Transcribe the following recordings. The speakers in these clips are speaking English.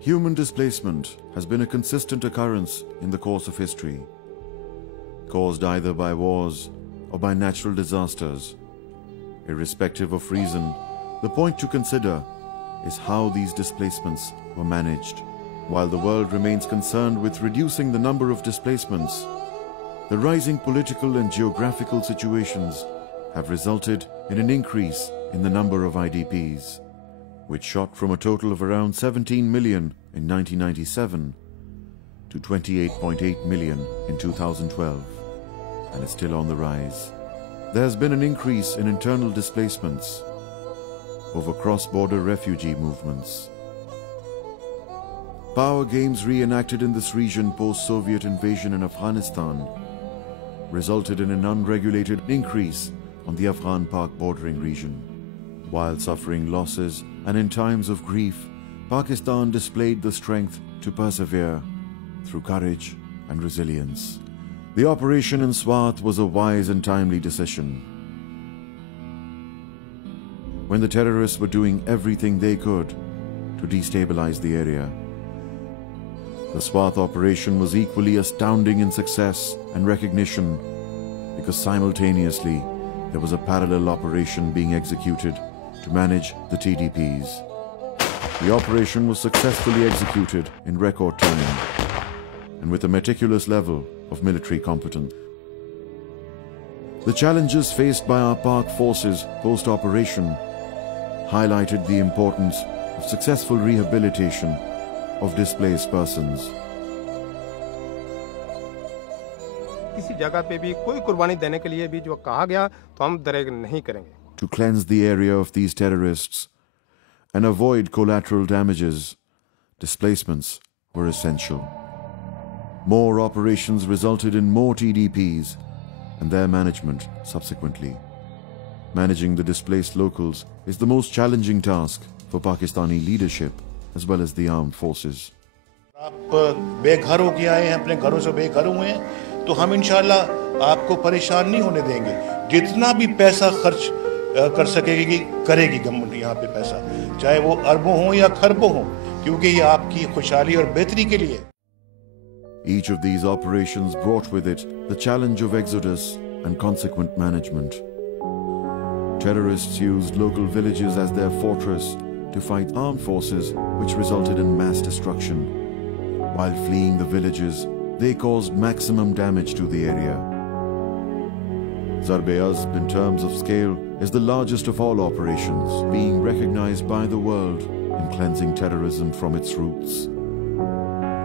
Human displacement has been a consistent occurrence in the course of history, caused either by wars or by natural disasters. Irrespective of reason, the point to consider is how these displacements were managed. While the world remains concerned with reducing the number of displacements, the rising political and geographical situations have resulted in an increase in the number of IDPs, which shot from a total of around 17 million in 1997 to 28.8 million in 2012, and is still on the rise. There has been an increase in internal displacements over cross-border refugee movements. Power games reenacted in this region post-Soviet invasion in Afghanistan resulted in an unregulated increase on the Afghan-Pak bordering region. While suffering losses and in times of grief, Pakistan displayed the strength to persevere through courage and resilience. The operation in Swat was a wise and timely decision. When the terrorists were doing everything they could to destabilize the area, the Swat operation was equally astounding in success and recognition because simultaneously there was a parallel operation being executed to manage the TDPs. The operation was successfully executed in record time and with a meticulous level of military competence. The challenges faced by our Pak forces post-operation highlighted the importance of successful rehabilitation of displaced persons. किसी जगह पे भी कोई कुर्बानी देने के लिए भी जो कहा गया तो हम दरेग नहीं करेंगे. To cleanse the area of these terrorists and avoid collateral damages, displacements were essential. More operations resulted in more TDPs and their management subsequently. Managing the displaced locals is the most challenging task for Pakistani leadership as well as the armed forces. आप बेघर होके आए हैं, अपने घरों से बेघर हुए हैं, तो हम इंशाल्लाह आपको परेशान नहीं होने देंगे. जितना भी पैसा खर्च कर सकेगी करेगी गवर्नमेंट यहाँ पे पैसा, चाहे वो अरबों हो या खरबों हो, क्योंकि ये आपकी खुशहाली और बेहतरी के लिए. Each of these operations brought with it the challenge of exodus and consequent management. Terrorists used local villages as their fortress to fight armed forces, which resulted in mass destruction. While fleeing the villages, they caused maximum damage to the area. Zarb-e-Azb, in terms of scale, is the largest of all operations, being recognized by the world in cleansing terrorism from its roots.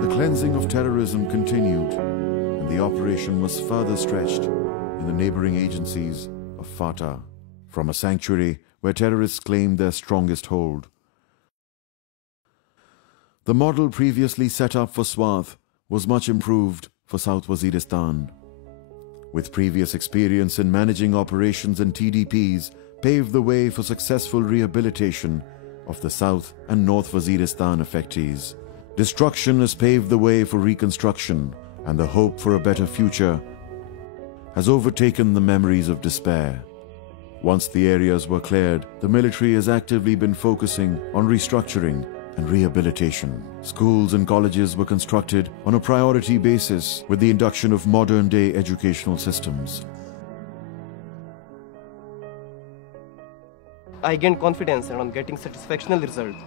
The cleansing of terrorism continued, and the operation was further stretched in the neighboring agencies of FATA, from a sanctuary where terrorists claimed their strongest hold. The model previously set up for Swat was much improved for South Waziristan. With previous experience in managing operations and TDPs, paved the way for successful rehabilitation of the South and North Waziristan affectees. Destruction has paved the way for reconstruction, and the hope for a better future has overtaken the memories of despair. Once the areas were cleared, the military has actively been focusing on restructuring and rehabilitation. Schools and colleges were constructed on a priority basis with the induction of modern-day educational systems. I gained confidence and on getting satisfactory results.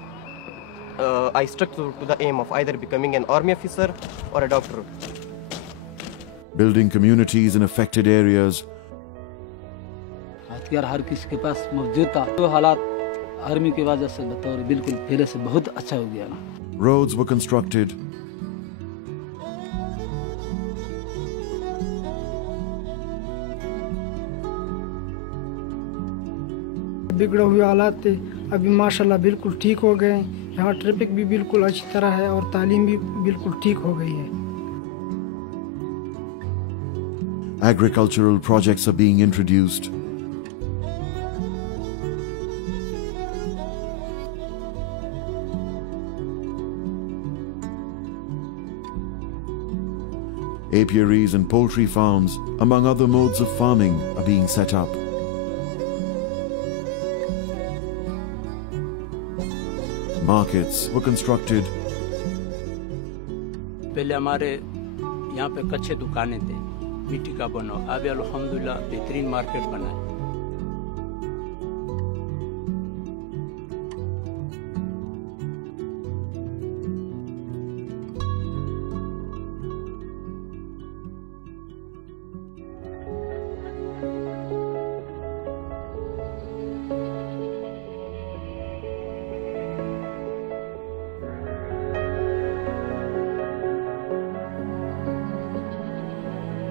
I stuck to the aim of either becoming an army officer or a doctor. Building communities in affected areas. हथियार हर किसी के पास मौजूद था, तो हालात army की वजह से बतौर बिल्कुल पहले से बहुत अच्छा हो गया. Roads were constructed. बिगड़े हुए हालात थे, अभी माशाल्लाह बिल्कुल ठीक हो गए. यहाँ ट्रैफिक भी बिल्कुल अच्छी तरह है और तालीम भी बिल्कुल ठीक हो गई है. Agricultural projects are being introduced. Apiaries and poultry farms, among other modes of farming, are being set up. Markets were constructed पहले हमारे यहाँ पे कच्चे दुकानें थे, मिट्टी का बनो, अब अल्हम्दुलिल्लाह बेहतरीन मार्केट बना है।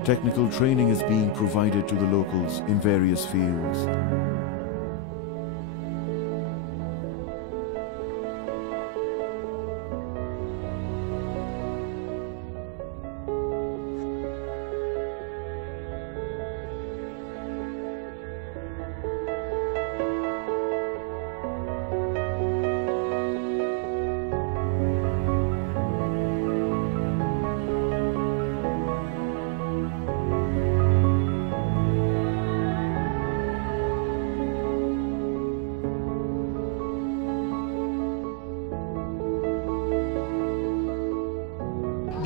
Technical training is being provided to the locals in various fields.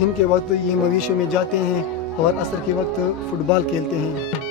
दिन के वक्त ये मवेशियों में जाते हैं और असर के वक्त फुटबॉल खेलते हैं।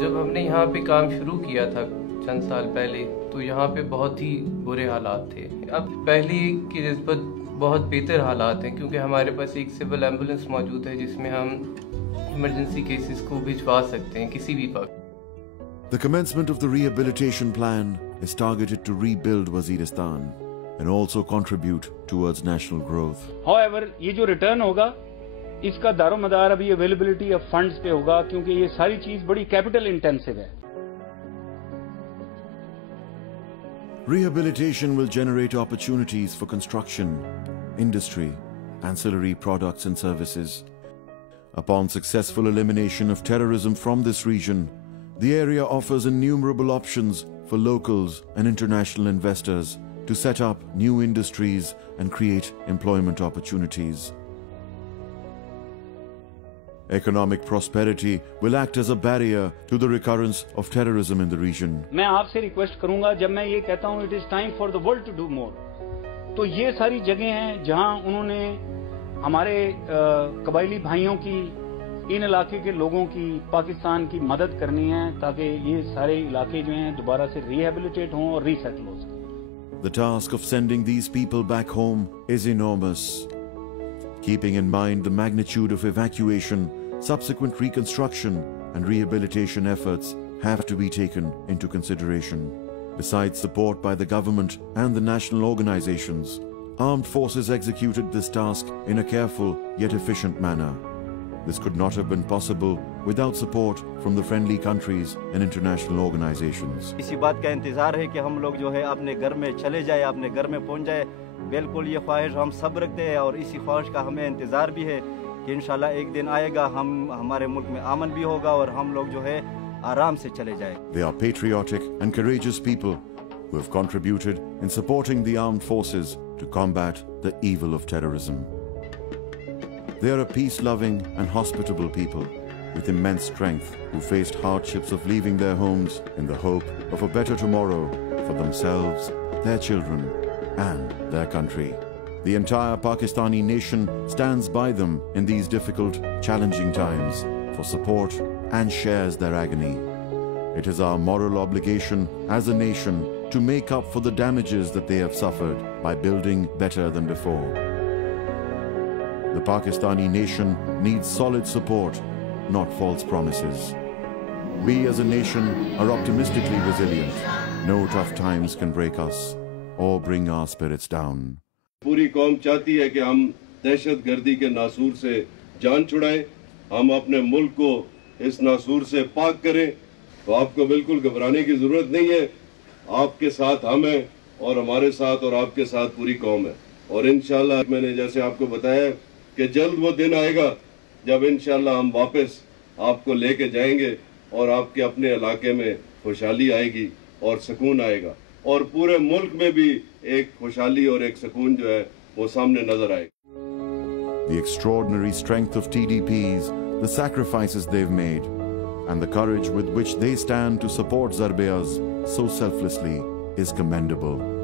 जब हमने यहाँ पे काम शुरू किया था चंद साल पहले, तो यहाँ पे बहुत ही बुरे हालात थे। अब पहले की निस्बत बहुत बेहतर हालात हैं, क्योंकि हमारे पास एक सिविल एम्बुलेंस मौजूद है जिसमें हम इमरजेंसी केसेस को भिजवा सकते हैं किसी भी वक्त। The commencement of the rehabilitation plan is targeted to rebuild Waziristan and also contribute towards national growth. However, ये जो रिटर्न होगा इसका दारोमदार अभी अवेलेबिलिटी ऑफ फंड्स पे होगा, क्योंकि ये सारी चीज बड़ी कैपिटल इंटेंसिव है। Rehabilitation will generate opportunities for construction, industry, ancillary products and services. Upon successful elimination of terrorism from this region, the area offers innumerable options for locals and international investors to set up new industries and create employment opportunities. Economic prosperity will act as a barrier to the recurrence of terrorism in the region. मैं आपसे request करूंगा, जब मैं ये कहता हूँ it is time for the world to do more, तो ये सारी जगह हैं जहां उन्होंने हमारे कबायली भाइयों की, इन इलाके के लोगों की, पाकिस्तान की मदद करनी है ताकि ये सारे इलाके जो हैं दोबारा से रिहेबिलिटेट हों और रीसेटल हो सकें। The task of sending these people back home is enormous. Keeping in mind the magnitude of evacuation, subsequent reconstruction and rehabilitation efforts have to be taken into consideration. Besides support by the government and the national organizations, armed forces executed this task in a careful yet efficient manner. This could not have been possible without support from the friendly countries and international organizations. इसी बात का इंतजार है कि हम लोग जो है अपने घर में चले जाए, अपने घर में पहुंच जाए। बिल्कुल ये ख्वाहिश हम सब रखते हैं और इसी ख्वाहिश का हमें इंतज़ार भी है कि इंशाल्लाह एक दिन आएगा, हमारे मुल्क में अमन भी होगा और हम लोग जो है आराम से चले जाए। They are patriotic and courageous people who have contributed in supporting the armed forces to combat the evil of terrorism. They are a peace-loving and hospitable people with immense strength who faced hardships of leaving their homes in the hope of a better tomorrow for themselves, their children, and their country. The entire Pakistani nation stands by them in these difficult, challenging times for support and shares their agony. It is our moral obligation as a nation to make up for the damages that they have suffered by building better than before. The Pakistani nation needs solid support, not false promises. We as a nation are optimistically resilient. No tough times can break us or bring our spirits down. पूरी कौम चाहती है कि हम दहशतगर्दी के नासूर से जान छुड़ाएं, हम अपने मुल्क को इस नासूर से पाक करें। तो आपको बिल्कुल घबराने की जरूरत नहीं है। आपके साथ हम हैं और हमारे साथ और आपके साथ पूरी कौम है। और इंशाल्लाह मैंने जैसे आपको बताया कि जल्द वो दिन आएगा जब इंशाल्लाह हम वापस आपको लेके जाएंगे और आपके अपने इलाके में खुशहाली आएगी और सुकून आएगा और पूरे मुल्क में भी एक खुशहाली और एक सुकून जो है वो सामने नजर आएगा। The extraordinary strength of TDPs, the sacrifices they've made, and the courage with which they stand to support Zarbeas so selflessly is commendable.